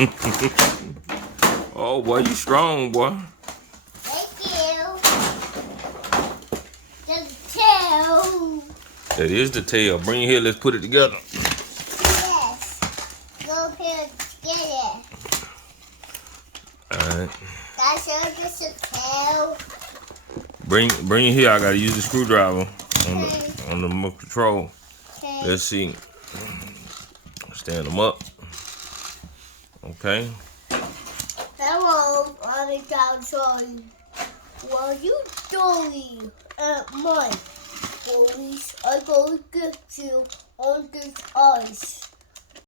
Oh, boy, you strong, boy. Thank you. The tail. That is the tail. Bring it here. Let's put it together. Yes. Go here and get it. All right. That's just a tail. Bring it here. I gotta use the screwdriver Okay. on the remote control. Okay. Let's see. Stand them up. Okay. Hello, I'm sorry. What are you doing at my police? I'm going to get you on this ice.